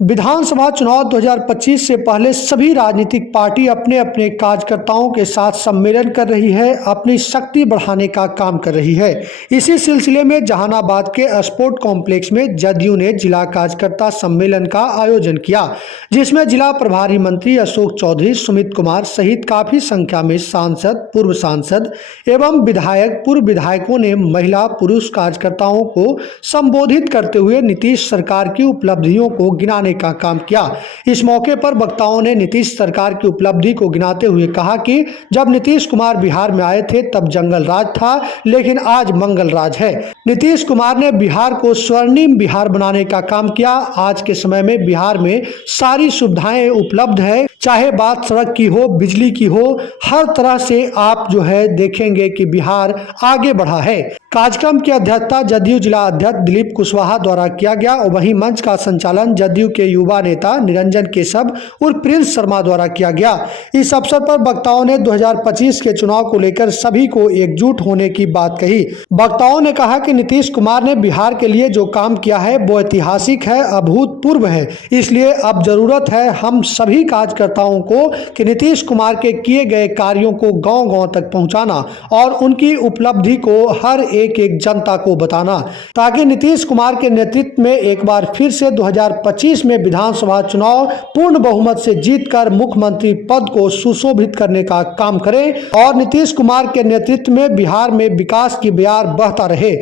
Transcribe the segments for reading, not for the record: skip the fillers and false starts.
विधानसभा चुनाव 2025 से पहले सभी राजनीतिक पार्टी अपने अपने कार्यकर्ताओं के साथ सम्मेलन कर रही है, अपनी शक्ति बढ़ाने का काम कर रही है। इसी सिलसिले में जहानाबाद के स्पोर्ट कॉम्प्लेक्स में जदयू ने जिला कार्यकर्ता सम्मेलन का आयोजन किया, जिसमें जिला प्रभारी मंत्री अशोक चौधरी, सुमित कुमार सहित काफी संख्या में सांसद, पूर्व सांसद एवं विधायक, पूर्व विधायकों ने महिला पुरुष कार्यकर्ताओं को संबोधित करते हुए नीतीश सरकार की उपलब्धियों को गिनाने का काम किया। इस मौके पर वक्ताओं ने नीतीश सरकार की उपलब्धि को गिनाते हुए कहा कि जब नीतीश कुमार बिहार में आए थे तब जंगल राज था, लेकिन आज मंगल राज है। नीतीश कुमार ने बिहार को स्वर्णिम बिहार बनाने का काम किया। आज के समय में बिहार में सारी सुविधाएं उपलब्ध है, चाहे बात सड़क की हो, बिजली की हो, हर तरह से आप देखेंगे कि बिहार आगे बढ़ा है। कार्यक्रम की अध्यक्षता जदयू जिला अध्यक्ष दिलीप कुशवाहा द्वारा किया गया और वहीं मंच का संचालन जदयू के युवा नेता निरंजन केशव और प्रिंस शर्मा द्वारा किया गया। इस अवसर पर वक्ताओं ने 2025 के चुनाव को लेकर सभी को एकजुट होने की बात कही। वक्ताओं ने कहा कि नीतीश कुमार ने बिहार के लिए जो काम किया है वो ऐतिहासिक है, अभूतपूर्व है। इसलिए अब जरूरत है हम सभी कार्यकर्ताओं को कि नीतीश कुमार के किए गए कार्यों को गांव-गांव तक पहुंचाना और उनकी उपलब्धि को हर एक जनता को बताना, ताकि नीतीश कुमार के नेतृत्व में एक बार फिर से 2025 में विधानसभा चुनाव पूर्ण बहुमत से जीतकर मुख्यमंत्री पद को सुशोभित करने का काम करें और नीतीश कुमार के नेतृत्व में बिहार में विकास की बयार बहता रहे।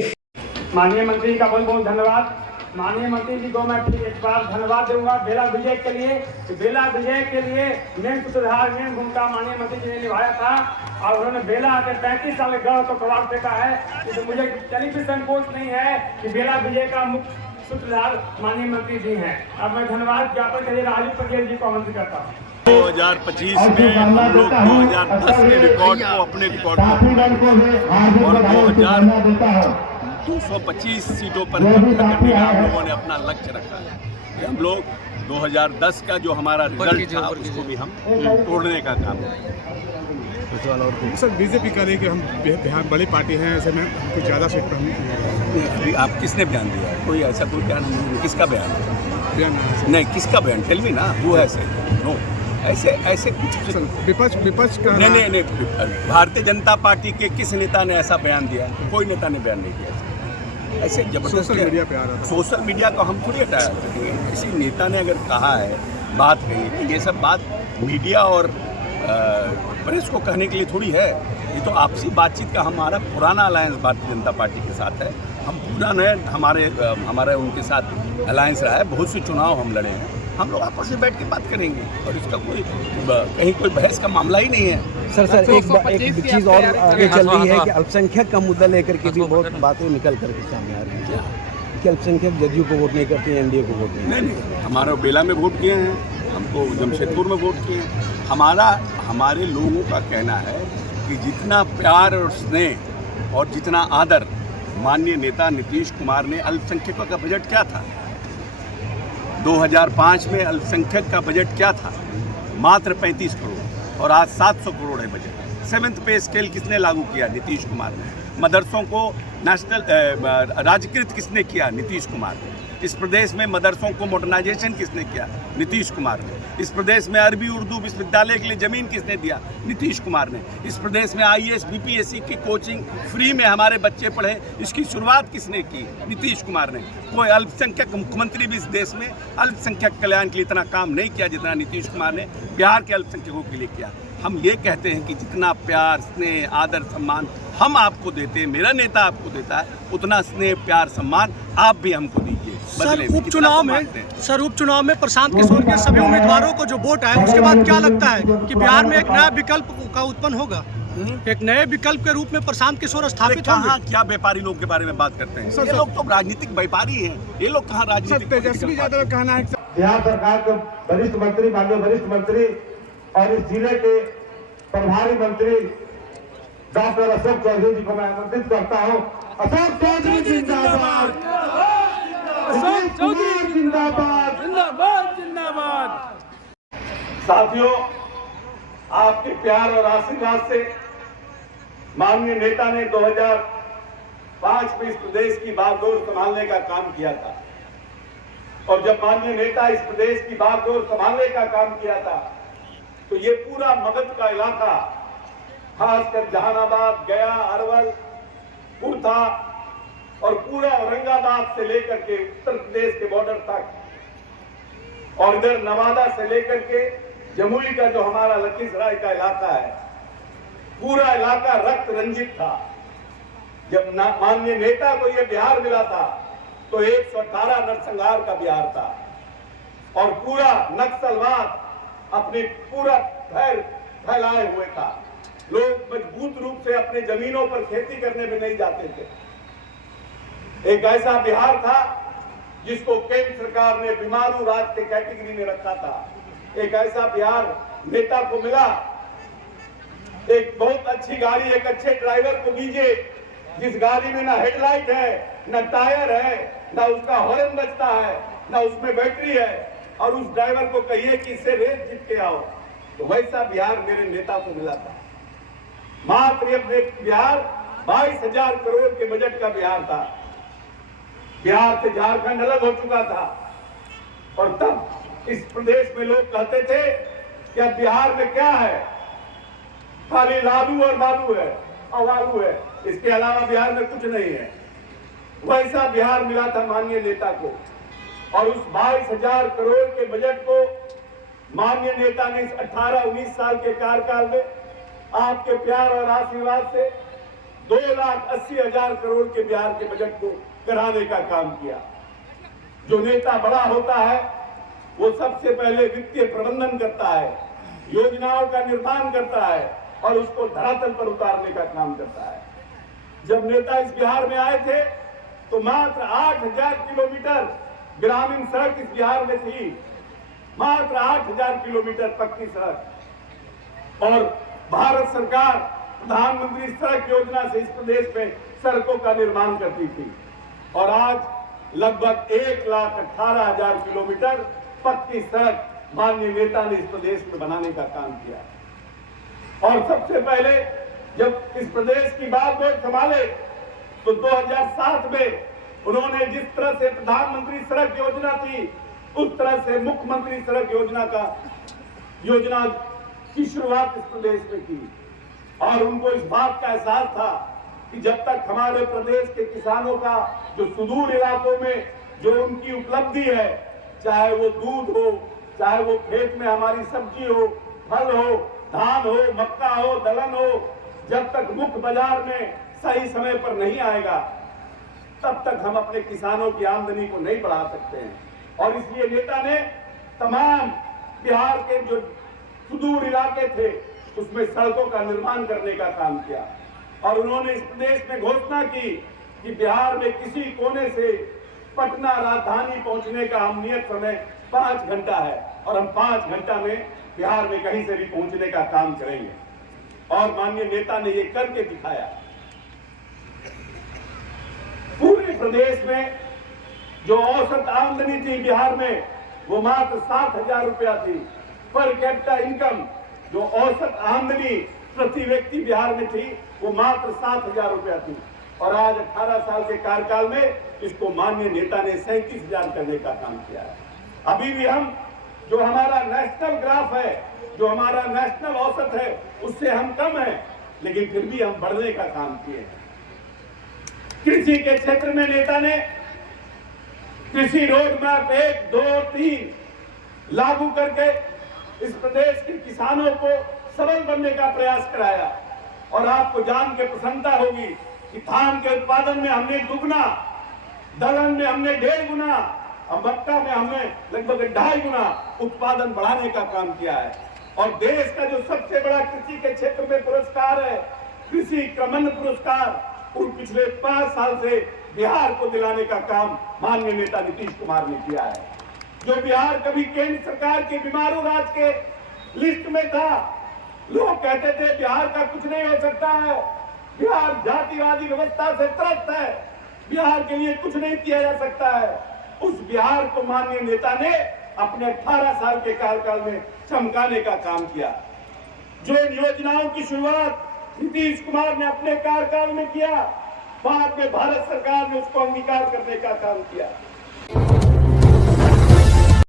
माननीय मंत्री का बहुत बहुत धन्यवाद। माननीय मंत्री जी को मैं फिर एक बार धन्यवाद दूंगा बेला विजय के लिए। बेला विजय के लिए मेन सूत्रधार, मेन भूमिका माननीय मंत्री जी ने निभाया था और उन्होंने बेला के 35 साल गढ़ तो कबाड़ फेंका है। तो मुझे चली भी संकोच नहीं है कि बेला विजय का मुख्य सूत्रधार माननीय मंत्री जी हैं। अब मैं धन्यवाद ज्ञापन के लिए राजीव पटेल जी को आमंत्रित करता हूँ। 2025 में हम लोग 2010 के रिकॉर्ड को अपने रिकॉर्ड और 225 सीटों पर करने का हम लोगों ने अपना लक्ष्य रखा है कि हम लोग 2010 का जो हमारा रिजल्ट था उसको भी हम तोड़ने का काम करें। सर बीजेपी कह रही कि हम बिहार बड़ी पार्टी हैं, ऐसे में कुछ ज़्यादा सीट पर आप किसने बयान दिया है? कोई ऐसा कोई बयान नहीं। किसका बयान नहीं, किसका बयान? टेल मी ना, वो ऐसे नो ऐसे कुछ विपक्ष का नहीं। भारतीय जनता पार्टी के किस नेता ने ऐसा बयान दिया? कोई नेता ने बयान नहीं दिया ऐसे जबरदस्त। सोशल मीडिया पे आ रहा था। सोशल मीडिया को हम थोड़ी हटाया। किसी नेता ने अगर कहा है, बात कही, ये सब बात मीडिया और प्रेस को कहने के लिए थोड़ी है। ये तो आपसी बातचीत का हमारा पुराना अलायंस भारतीय जनता पार्टी के साथ है। हम पूरा नए हमारे उनके साथ अलायंस रहा है। बहुत से चुनाव हम लड़े हैं। हम लोग आपस में बैठ के बात करेंगे और इसका कहीं कोई बहस का मामला ही नहीं है। सर एक चीज़ और आगे चल रही है कि अल्पसंख्यक का मुद्दा लेकर के भी बहुत बातें निकल कर सामने आ रही हैं कि अल्पसंख्यक जदयू को वोट नहीं करते हैं, एनडीए को वोट नहीं। हमारा बेला में वोट किए हैं, हमको जमशेदपुर में वोट किए हैं। हमारे लोगों का कहना है कि जितना प्यार और स्नेह और जितना आदर माननीय नेता नीतीश कुमार ने, अल्पसंख्यकों का बजट क्या था 2005 में? अल्पसंख्यक का बजट क्या था? मात्र 35 करोड़ और आज 700 करोड़ है बजट। 7th पे स्केल किसने लागू किया? नीतीश कुमार ने। मदरसों को नेशनल राजकृत किसने किया? नीतीश कुमार ने। इस प्रदेश में मदरसों को मॉडर्नाइजेशन किसने किया? नीतीश कुमार ने। इस प्रदेश में अरबी उर्दू विश्वविद्यालय के लिए ज़मीन किसने दिया? नीतीश कुमार ने। इस प्रदेश में IAS BPSC की कोचिंग फ्री में हमारे बच्चे पढ़े, इसकी शुरुआत किसने की? नीतीश कुमार ने। कोई अल्पसंख्यक मुख्यमंत्री भी इस देश में अल्पसंख्यक कल्याण के लिए इतना काम नहीं किया जितना नीतीश कुमार ने बिहार के अल्पसंख्यकों के लिए किया। हम ये कहते हैं कि जितना प्यार, स्नेह, आदर, सम्मान हम आपको देते हैं, मेरा नेता आपको देता है, उतना स्नेह, प्यार, सम्मान आप भी हमको दीजिए। सर उपचुनाव में प्रशांत किशोर के सभी उम्मीदवारों को जो वोट आए, उसके बाद क्या लगता है कि बिहार में एक नया विकल्प का उत्पन्न होगा? एक नए विकल्प के रूप में प्रशांत किशोर स्थापित होंगे? क्या व्यापारी लोग के बारे में बात करते हैं? ये लोग तो राजनीतिक व्यापारी हैं। ये लोग कहाँ राजनीतिक? तेजस्वी यादव का कहना है बिहार सरकार के वरिष्ठ मंत्री, माननीय वरिष्ठ मंत्री और इस जिले के प्रभारी मंत्री डॉक्टर अशोक चौधरी जी को मैं आमंत्रित करता हूँ। अशोक चौधरी जिंदाबाद, अशोक चौधरी जिंदाबाद, जिंदाबाद, जिंदाबाद। साथियों, आपके प्यार और आशीर्वाद से माननीय नेता ने 2005 में इस प्रदेश की बागडोर संभालने का काम किया था। और जब माननीय नेता इस प्रदेश की बागडोर संभालने का काम किया था, तो ये पूरा मगध का इलाका, खासकर जहानाबाद, गया, अरवल, कुर्था और पूरा औरंगाबाद से लेकर के उत्तर प्रदेश के बॉर्डर तक और इधर नवादा से लेकर के जमुई का जो हमारा लखीसराय का इलाका है, पूरा इलाका रक्त रंजित था। जब माननीय नेता को यह बिहार मिला था तो 118 नरसंहार का बिहार था और पूरा नक्सलवाद अपने पूरा फैलाए हुए था। लोग मजबूत रूप से अपने जमीनों पर खेती करने में नहीं जाते थे। एक ऐसा बिहार था जिसको केंद्र सरकार ने बीमारू राज्य के कैटेगरी में रखा था। एक ऐसा बिहार नेता को मिला, एक बहुत अच्छी गाड़ी, एक अच्छे ड्राइवर को दीजिए जिस गाड़ी में ना हेडलाइट है, ना टायर है, ना उसका हॉर्न बजता है, ना उसमें बैटरी है, और उस ड्राइवर को कहिए कि इससे रेस जीत के आओ। तो वैसा बिहार मेरे नेता को मिला था। मात्र ये बिहार 22,000 करोड़ के बजट का बिहार था। बिहार से झारखंड अलग हो चुका था और तब इस प्रदेश में लोग कहते थे कि अब बिहार में क्या है, खाली लालू और बालू है और आलू है, इसके अलावा बिहार में कुछ नहीं है। वैसा बिहार मिला था माननीय नेता को और उस 22,000 करोड़ के बजट को माननीय नेता ने इस 18-19 साल के कार्यकाल में आपके प्यार और आशीर्वाद से 2,80,000 करोड़ के बिहार के बजट को कराने का काम किया। जो नेता बड़ा होता है वो सबसे पहले वित्तीय प्रबंधन करता है, योजनाओं का निर्माण करता है और उसको धरातल पर उतारने का काम करता है। जब नेता इस बिहार में आए थे तो मात्र 8,000 किलोमीटर ग्रामीण सड़क इस बिहार में थी, मात्र 8,000 किलोमीटर पक्की सड़क। और भारत सरकार प्रधानमंत्री सड़क योजना से इस प्रदेश में सड़कों का निर्माण करती थी और आज लगभग 1,18,000 किलोमीटर पक्की सड़क माननीय नेता ने इस प्रदेश में बनाने का काम किया। और सबसे पहले जब इस प्रदेश की बात संभाले तो 2007 में उन्होंने जिस तरह से प्रधानमंत्री सड़क योजना थी उस तरह से मुख्यमंत्री सड़क योजना की शुरुआत इस प्रदेश में की और उनको इस बात का एहसास था कि जब तक हमारे प्रदेश के किसानों का जो सुदूर इलाकों में जो उनकी उपलब्धि है, चाहे वो दूध हो, चाहे वो खेत में हमारी सब्जी हो, फल हो, धान हो, मक्का हो, दलहन हो, जब तक मुख्य बाजार में सही समय पर नहीं आएगा तब तक हम अपने किसानों की आमदनी को नहीं बढ़ा सकते हैं। और इसलिए नेता ने तमाम बिहार के जो सुदूर इलाके थे उसमें सड़कों का निर्माण करने का काम किया और उन्होंने इस प्रदेश में घोषणा की कि बिहार में किसी कोने से पटना राजधानी पहुंचने का हम नियत समय 5 घंटा है और हम 5 घंटा में बिहार में कहीं से भी पहुंचने का काम करेंगे। और माननीय नेता ने ये करके दिखाया। पूरे प्रदेश में जो औसत आमदनी थी बिहार में वो मात्र 7,000 रुपया थी। पर कैपिटा इनकम जो औसत आमदनी प्रति व्यक्ति बिहार में थी वो मात्र 7,000 रुपया थी और आज 18 साल के कार्यकाल में इसको माननीय नेता ने 37,000 करने का काम किया है। अभी भी हम जो हमारा नेशनल ग्राफ है, जो हमारा नेशनल औसत है उससे हम कम हैं, लेकिन फिर भी हम बढ़ने का काम किए हैं। कृषि के क्षेत्र में नेता ने कृषि रोड मैप 1, 2, 3 लागू करके इस प्रदेश के किसानों को सबल बनने का प्रयास कराया और आपको जान के प्रसन्नता होगी कि धान के उत्पादन में हमने दुगना, दलहन में हमने 1.5 गुना और मक्का में हमने लगभग 2.5 गुना उत्पादन बढ़ाने का काम किया है। और देश का जो सबसे बड़ा कृषि के क्षेत्र में पुरस्कार है कृषि क्रमण्ड पुरस्कार, उन पिछले 5 साल से बिहार को दिलाने का काम माननीय नेता नीतीश कुमार ने किया है। जो बिहार कभी केंद्र सरकार के बीमारू राज्य के लिस्ट में था, लोग कहते थे बिहार का कुछ नहीं हो सकता है, बिहार जातिवादी व्यवस्था से त्रस्त है, बिहार के लिए कुछ नहीं किया जा सकता है। उस बिहार को माननीय नेता ने अपने 18 साल के कार्यकाल में चमकाने का काम किया। जो योजनाओं की शुरुआत नीतीश कुमार ने अपने कार्यकाल में किया, बाद में भारत सरकार ने उसको अंगीकार करने का काम किया।